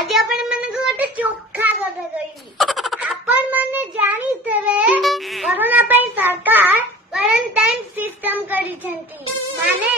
आज आपण मन को गोटे चोखा कथा कहली। आपण माने जानी थेबे कोरोना पई सरकार क्वारंटाइन सिस्टम करी छंती, माने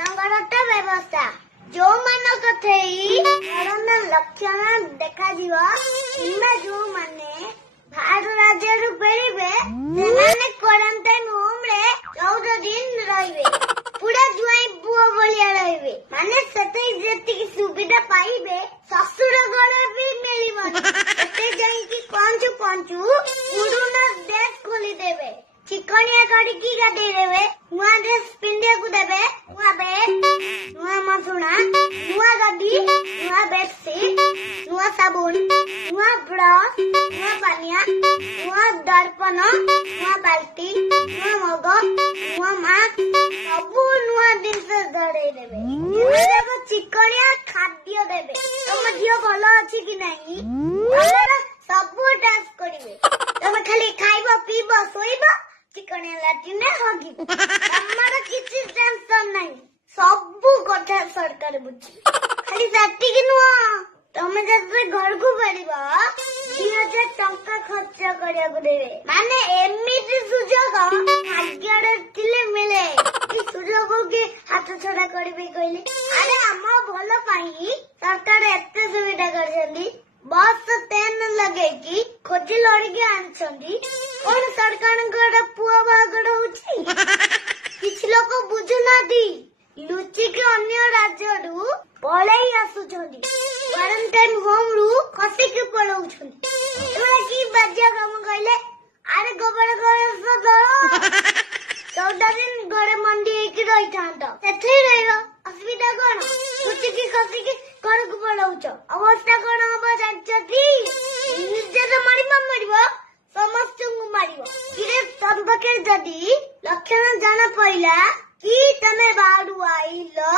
संगठित व्यवस्था। जो मान कथेई कोरोना लक्षण देखा जीवा किंबा जो माने बाहर राज्य रु फेरिबे सेमाने क्वारंटाइन होम रे 14 दिन रहिबे। पूरा जुआई बुआ भलिया रहिबे, माने सेते जेति की सुविधा पाइबे ससुर घर भी मिलिबन। सेते जाई की पंचु पुरुना ड्रेस खोली देबे, चिकनिया करी की गादे देबे, नुआ ड्रेस पिंडिया को देबे, नुआ बेड, नुआ मसुणा, नुआ गद्दी, नुआ बेडशीट, नुआ साबुन, नुआ ब्रश, नुआ पानिया, नुआ दर्पण, नुआ बाल्टी, नुआ मग, नुआ मास्क, सबू नुआ जिनस धरे देबे। चिकनिया खाद्य देबे। तम दियो भल अछि कि नाही सबू टेस्ट करिवे। तमे खाली खाइबो पीबो सोइबो, चिकनिया लाटिने हगिबो, तमर किछि टेंशन नाही। सबू कथा सरकार बुझी। खाली साथी कि नुआ तमे जब घर को परिबो 2000 टंका खर्च करिया को देबे, माने एमिति सुजोग भाग्य थिले मिले। ई सुजोग के हाथ छड़ा करबे कहले। अरे हम भलो पाई सरकार एते सुविधा करछंदी, बस ट्रेन लगे की खोजी लड़की आनछंदी। कोन सरकार गड पुआ बागड होछि किछ लोक बुझुनादी, लुचि के अन्य राज्य रु पळेई आसुछंदी, क्वारंटाइन होम रु खसी के पळौछंदी। एबा की बाज्या काम कहले। अरे गोबर घर दो 14 दिन घरे मंदी की रही था सेथे रहलो असुविधा कोन? लुचि की खसी के घर को पळौछ अवस्था कोन होबो जानछती? निजे तो मारिबो समस्त को मारिबो। किरे तम पके जदी लक्षण जाना पइला कि तमे बाडू आइलो